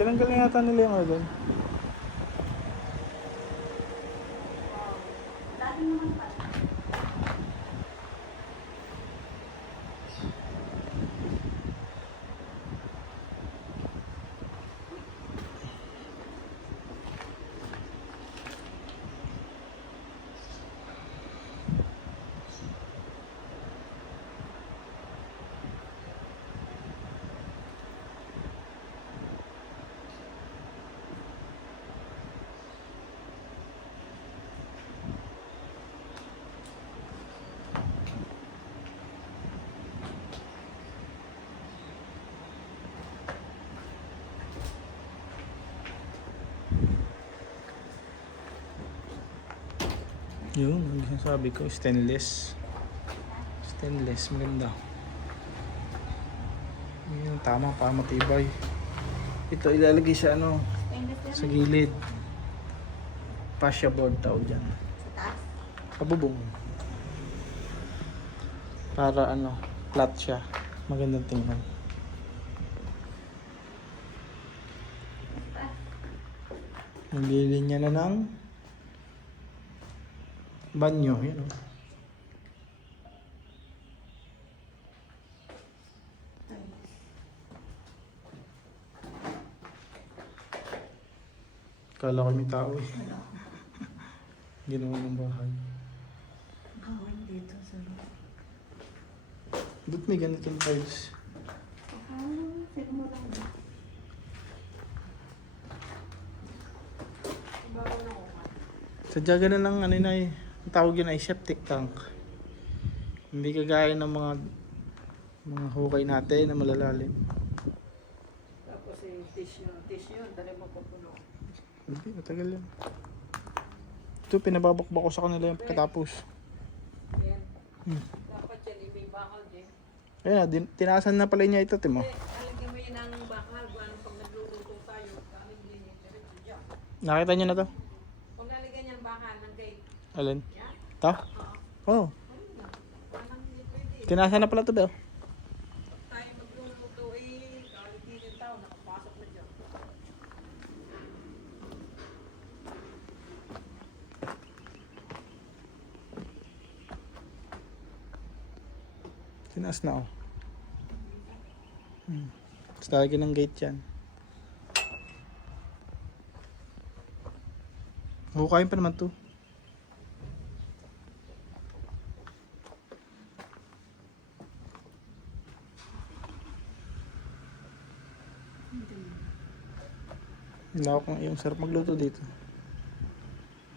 Tinanggal na yata nila yung ano doon. Dati naman pala. Yun, ang sinasabi ko, stainless. Stainless, maganda. Yun, tama, para matibay. Ito ilalagay sa ano, sa gilid. Fascia board tawag dyan. Sa taas. Pabubong. Para ano, flat siya. Magandang tingnan. Naglilinya na ng banyo, yun o. Kala ko may tao eh. Ginawa ng bahay. Gawin dito sa loob. Ba't may ganitong tiles? Siguro lang. Bago na ako. Sadya ganun ng ano na eh. Ang tawag yun ay septic tank. Hindi kagaya ng mga hukay natin na malalalim. Tapos yung tissue, dali mo pa puno. Hindi, matagal yan. Ito, pinababakbak ko sa kanila yung pagkatapos. Yan. Hmm. Dapat yan, may bakal din. Ayan, tinaasan na pala niya ito, Timo. Alagyan mo yan ng bakal, buwan pag nagluluto tayo, kaling din yung diretso dyan. Nakita niyo na to? Kung lalagyan niyan bakal ng gate, Alin? yan. Ito? Oo. Oh, Parang hindi pwede. tinaasan na pala to, Bel. Tayo magluluto eh, kaling din yung tao, nakapasok na dyan. Tinaas na, oh. Tapos lalagyan ng gate yan. Hukayin pa naman to. Wala akong yung sarap magluto dito.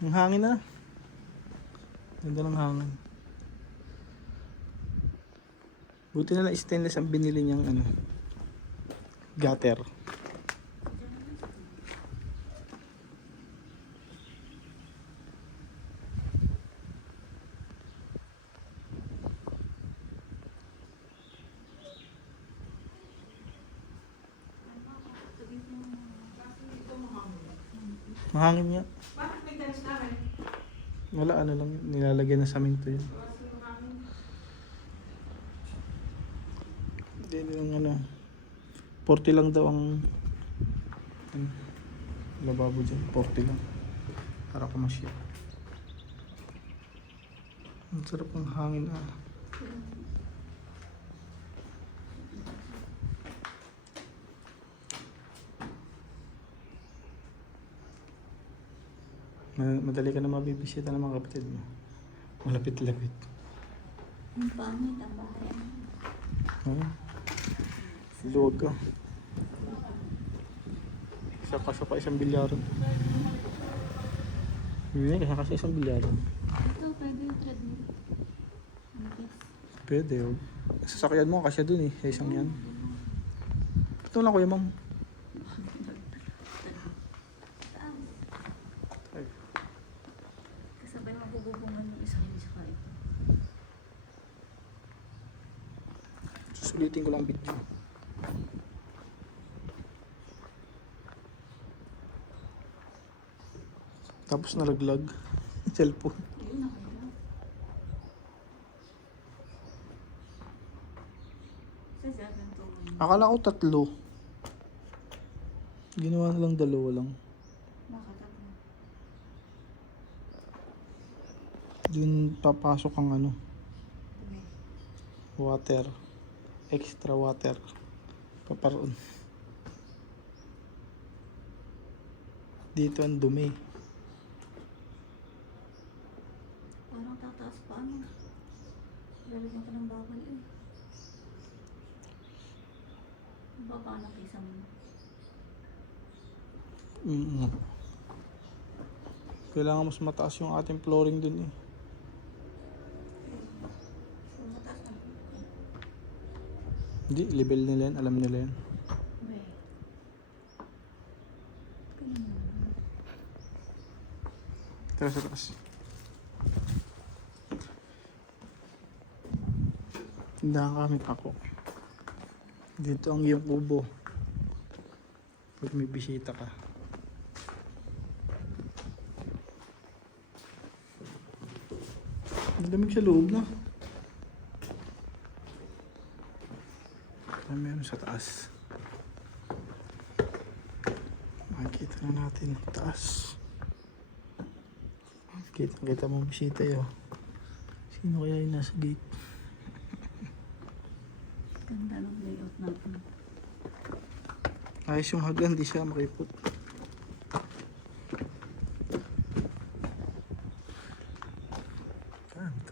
Ang hangin na. Ganda ng hangin. Buti na lang stainless ang binili niyang ano, gutter. Mahangin niya. Bakit may dalis namin? Wala, ano lang, nilalagyan na sa minto yun. Hindi yung ano, 40 lang daw ang ano, lababo dyan, 40 lang. Para kumasya. Ang sarap ng hangin ah. Madali ka na mabibisita ng mga kapatid mo. Malapit-lapit. Ang pangit ang bahay. Luwag ka. Isa pa isang bilyaran. Hindi, kasi isang bilyaran. Ito, pwede yung treadmill. Pwede, oh. Sasakyan mo kasi dun eh, sa isang yan. Ito lang kuya, ma'am. Kasabay mabububungan yung isang isa ito. Susulitin ko lang video. Tapos nalaglag. Cellphone. Yun ako lang. Sa 7 to 1. Akala ko 3. Ginawa na lang dalawa lang. Nakatatlo. Dun papasok ang ano, Dumi. water. Extra water. Paparoon. Dito ang dumi. Parang tataas pa ano. Lalagyan ka ng bakal eh. Baba na kaysa mo. Kailangan mas mataas yung ating flooring dun eh. So, mataas na. Hindi, level nila yan. Alam nila yan. May. Ganun. Tara sa taas. Tindahan kami ako. Dito ang iyong kubo. Pag may bisita ka. Malamig sa loob na. Ay, meron sa taas. Makikita na natin ang taas. Kita mo bisita yun. Sino kaya yung nasa gate? Ganda ng layout natin. Ayos yung hagdan, di siya makipot.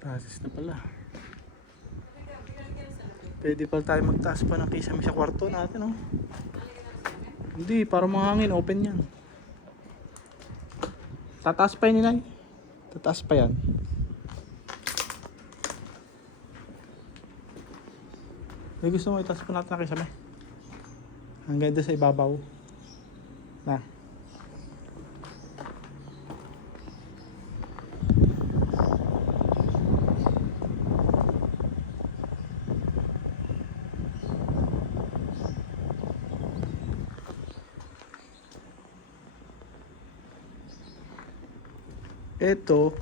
Trasis na pala. Pwede pala tayo magtaas pa ng kisame sa kwarto natin, oh. Hindi, para mahangin, open yan. Tataas pa yun, Inay. Tataas pa yan. May gusto mo itaas pa natin na kisame? Hanggang doon sa ibabaw. Na. Ito,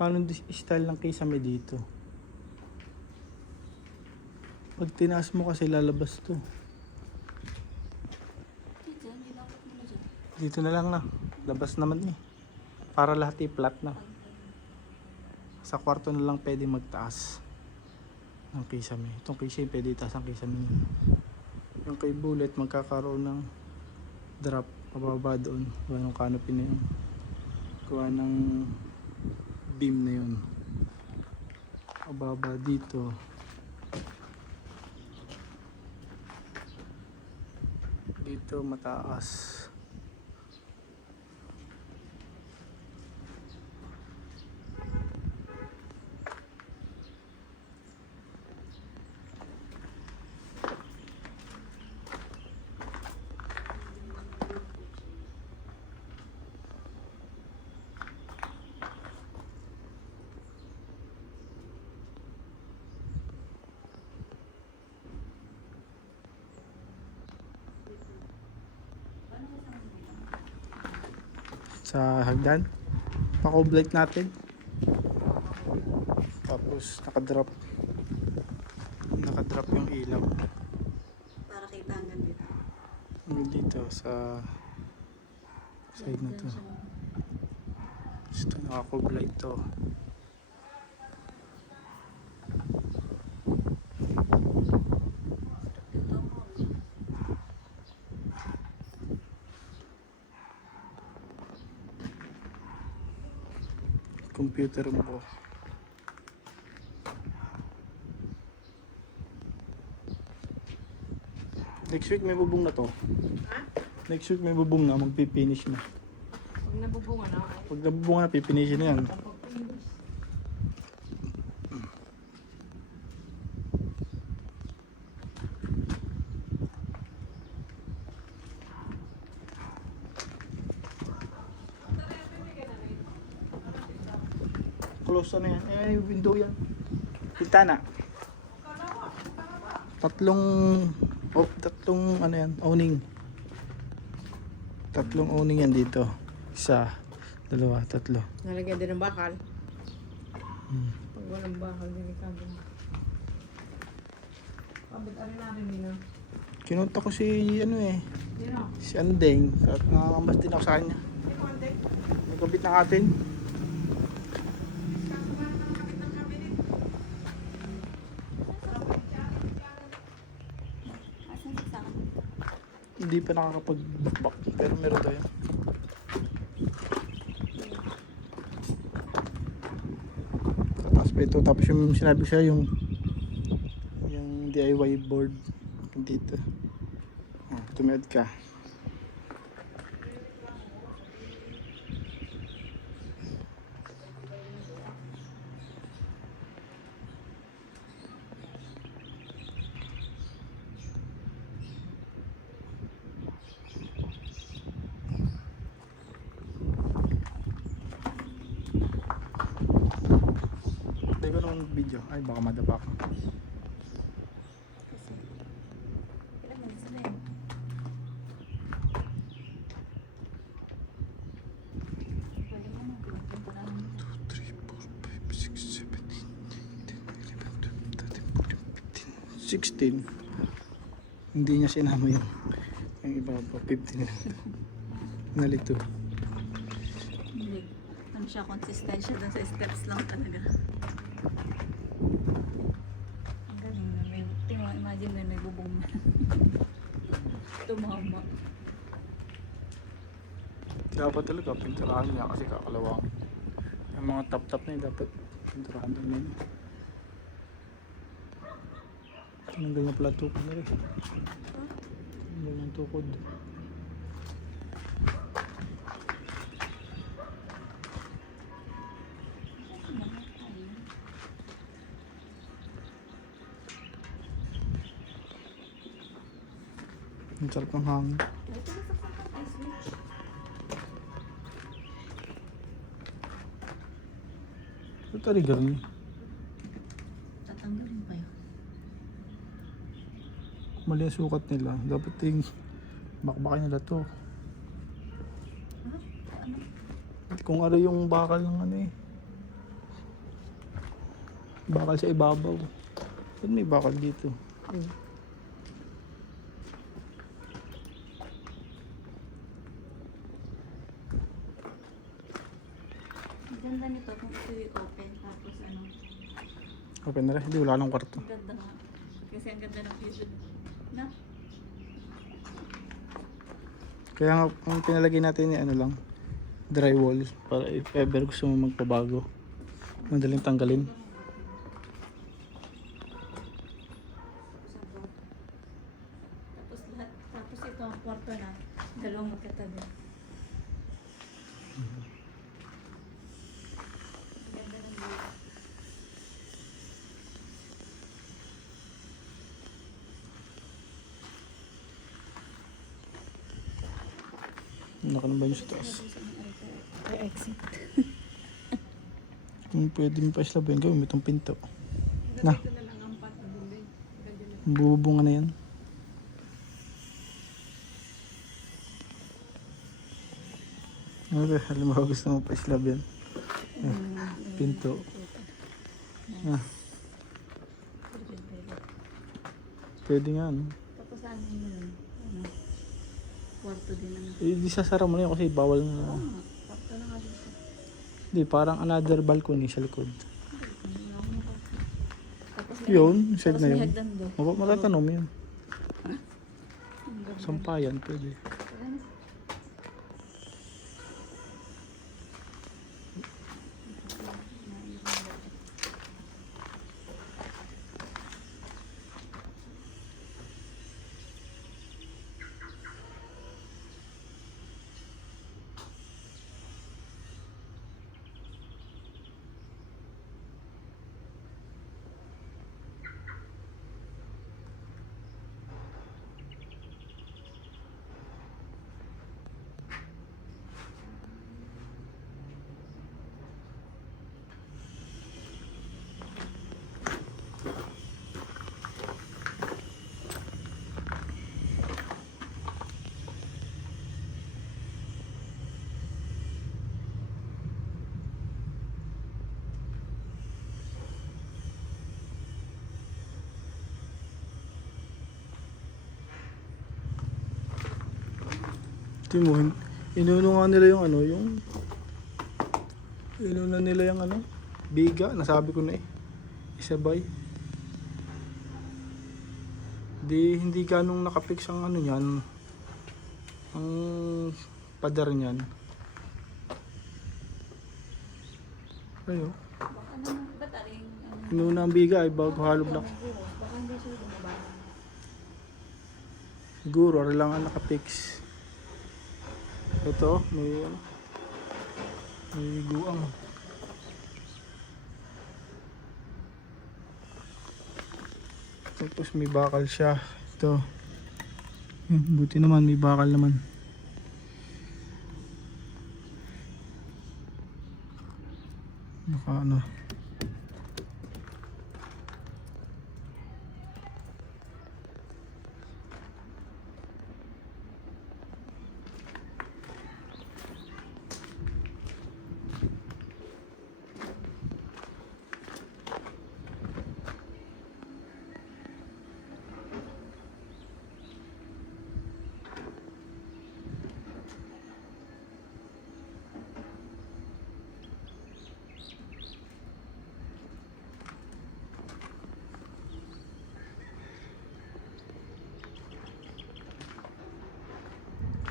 paano style ng kisame dito? Pag tinaas mo kasi lalabas to. Dito, nilapot mo na dyan. Dito na lang na. Labas naman eh. Para lahat i-flat na. Sa kwarto na lang pwede magtaas ng kisame. Itong kisame pwede itaas ang kisame niya. Yung kay bullet magkakaroon ng drop pababa doon. Gawa ng canopy na yun. Gawa ng beam na yun. Pababa dito. Dito mataas. Sa hagdan, pa-coblight natin. Tapos nakadrop yung ilaw. Para kita hanggang dito. Hanggang dito sa side na to. Ito naka-coblight to. Computer mo ko. Next week may bubong na to. Ha? Next week may bubong na, magpipinish na. Pag nabubungan na ako. Pag nabubong na, pipinish na yan. Close na yan. Eh, yung window yan. Pintana. Tatlong ano yan, owning. Tatlong owning yan dito. Isa, dalawa, tatlo. Nalagyan din ng bakal. Hmm. Pag walang bakal, delikado. Pabit-ari namin din ah. Kinunta ko si ano eh, Sino? si Andeng. At nakakambas din ako sa kanya. Si Konde. Nagkabit ng atin. Asan sa akin? Hindi pa nakakapag-back pero meron tayo. Tapos pa ito, tapos yung sinabi ko siya yung DIY board dito. Tumiyad ka. Hindi ko naman video. Ay, baka madapa ka. Kasi, ilan man sila yun? Pwede mo nang pinagpunta na lang nila. 16. Hindi niya sinama yung iba pa. 15 na. Nalito. Hindi. Ano siya, consistent siya dun sa steps lang talaga. Ang galing na may, tingnan, imagine na may bubong na. Tumama. Dapat talaga pinturahan niya kasi kakalawang. Yung mga tap-tap na yun dapat pinturahan din yun. Tinanggal na pala tukod na rin. Tinanggal ng tukod. Ang sarap ng hangin. Ito trigger niya. Tatanggalin pa yun. Mali ang sukat nila. Dapat yung bakbakin nila to. Kung ano yung bakal ng ano eh. Bakal sa ibabaw. Ba't may bakal dito? Ang ganda nito kung ito yung open tapos ano. Open na rin. Hindi, wala nang kwarto. Ang ganda nga. Kasi ang ganda ng view dun. Na? Kaya nga, ang pinalagay natin ano lang, drywall. Para if ever gusto mo magpabago, madaling tanggalin. Tapos lahat, tapos ito ang kwarto na. Dalawang magkatabi. Ang ganda ng view. Naka ng banyo sa taas. Ay, exit. Kung pwede mo pa islabin, gawin mo itong pinto. Na. Dito na lang ang pat na building. Ganda na. Bubunga na yan. Ano ba? Halimbawa gusto mo pa islab yan. Pinto. Ah, pwede nga no. Tapos ano yun? Ano? Kwarto din ang... Eh, di sasara mo na yun kasi bawal Oo na. nga, kwarto na nga dito. Di, parang another balcony sa likod. Wala akong makakita. Tapos may- Yun, side tapos na may yun. hagdan doon. Matatanong mo yun. Ang ganda. Sampayan, pwede. Ayan. Tingnan mo, inuno nga nila yung ano, inuno nila yung ano, biga, nasabi ko na eh. Isabay. Hindi ganong nakapix ang ano niyan. Ang pader niyan. Ayo. Baka naman, ba't aring, Inuno ang biga ay bago halo block. baka hindi siya bumaba. Siguro, ari lang ang nakapix. Ito, may ano, may guang. Tapos may bakal siya. Ito. Buti naman, may bakal naman. Naka ano.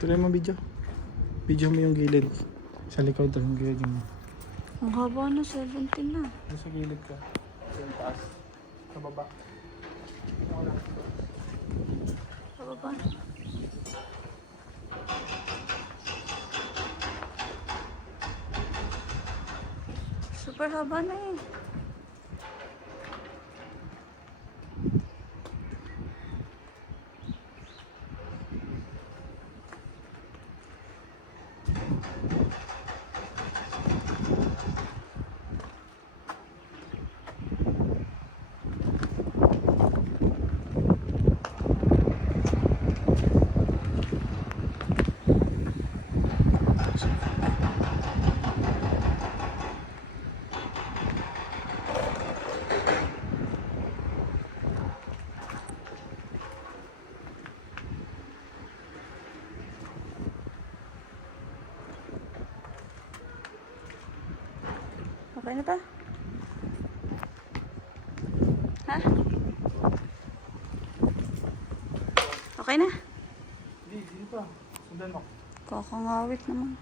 Tuloy mo video. Video mo yung gilid. Sa likod yung gilid mo. Ang haba na, 17 na. Sa gilid ka. Sa taas. Sa baba. Sa baba. Super haba na eh. Okay na ba? Ha? Okay na? Hindi pa. Sundan mo. Kakangawit naman.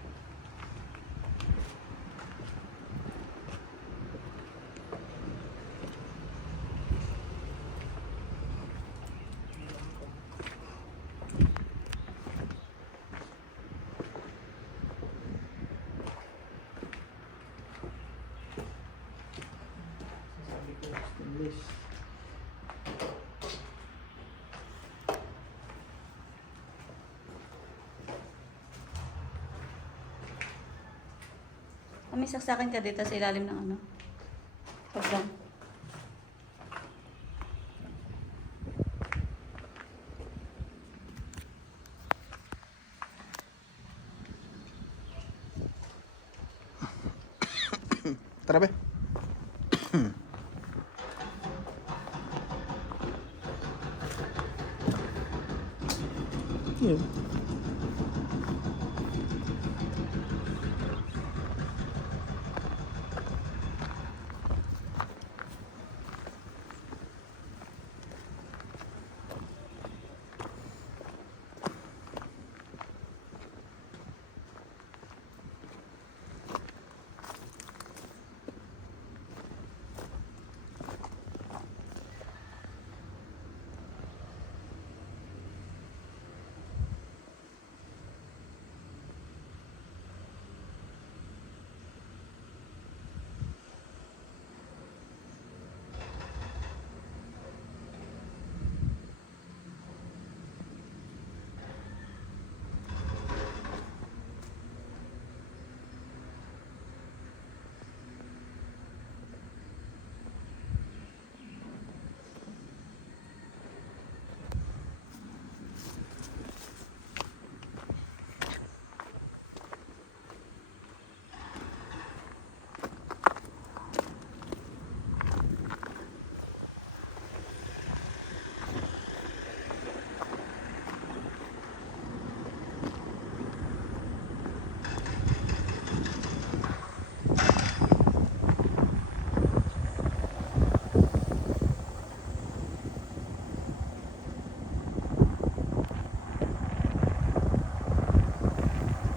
English. May saksakan ka dito sa ilalim ng ano? Pagdang. Tara be. Yeah.